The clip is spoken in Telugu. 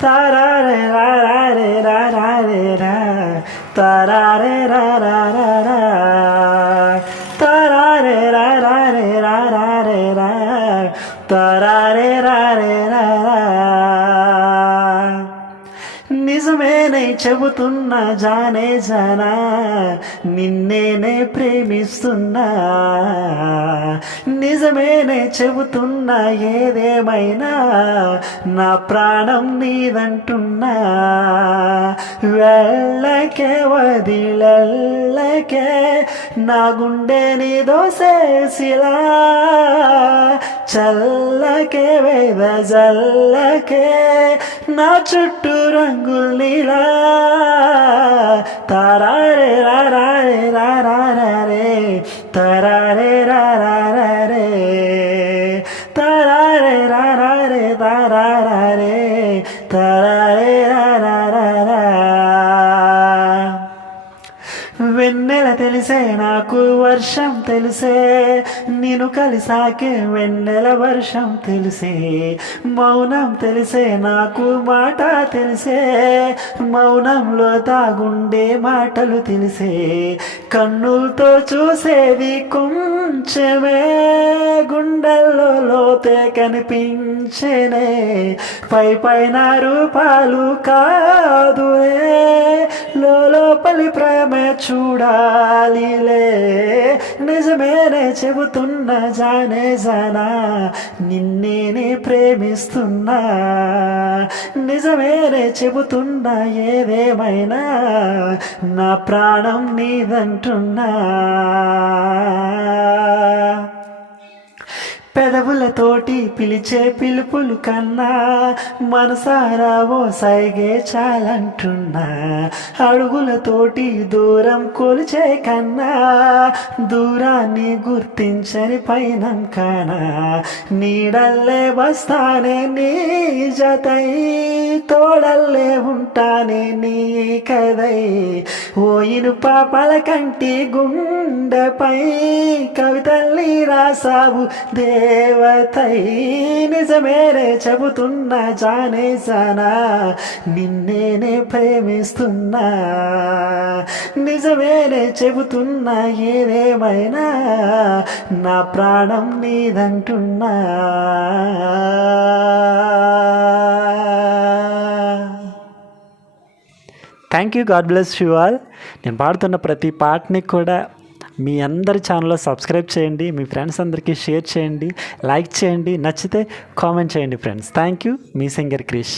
తారారే రారే రారే రా తారారే రారే రా తారారే రారే రారే రా తారారే రారే రా నిజమేనే చెబుతున్నా జానే జానా నిన్నేనే ప్రేమిస్తున్నా నిజమేనే చెబుతున్నా ఏదేమైనా నా ప్రాణం నీదంటున్నా వెళ్ళకే వదిలెళ్ళకే నా గుండె నీ దోసేసిలా చల్లకే వేద జల్లకే నా చుట్టూ రంగులు నీలా తారారే రారే రారే తారారే రారే తారారే రారే తారారే తారారే రారా వెన్నెల తెలిసే నాకు వర్షం తెలిసే నేను కలిసాకే వెన్నెల వర్షం తెలిసే మౌనం తెలిసే నాకు మాట తెలిసే మౌనంలో తాగుండే మాటలు తెలిసే కన్నులతో చూసేది కొంచెమే గుండెల్లో లోతే కనిపించేనే పైన రూపాలు కాదులే లోపలి ప్రేమ చూడాలిలే నిజమేనే చెబుతున్నా జానే జానా నిన్నేనే ప్రేమిస్తున్నా నిజమేనే చెబుతున్నా ఏదేమైనా నా ప్రాణం నీదంటున్నా పెదవులతోటి పిలిచే పిలుపులు కన్నా మనసారా ఓ సైగే చాలంటున్నా అడుగులతోటి దూరం కొలిచే కన్నా దూరాన్ని గుర్తించని పైనం కానా నీడల్లే వస్తానే నీ జతై తోడల్లే ఉంటానే నీ కదై ఓ ఇనుప పలకంటి గుండెపై కవితల్ని రాసావు దేవతై నిజమేనే చెబుతున్నా జానే జానా నిన్నేనే ప్రేమిస్తున్నా నిజమేనే చెబుతున్నా ఏదేమైనా నా ప్రాణం నీదంటున్నా thank you God bless you all నేను పాడుతున్న ప్రతి పాటని కూడా మీ అందరి ఛానల్లో సబ్స్క్రైబ్ చేయండి మీ ఫ్రెండ్స్ అందరికీ షేర్ చేయండి లైక్ చేయండి నచ్చితే కామెంట్ చేయండి ఫ్రెండ్స్ థ్యాంక్ యూ మీ సింగర్ క్రిష్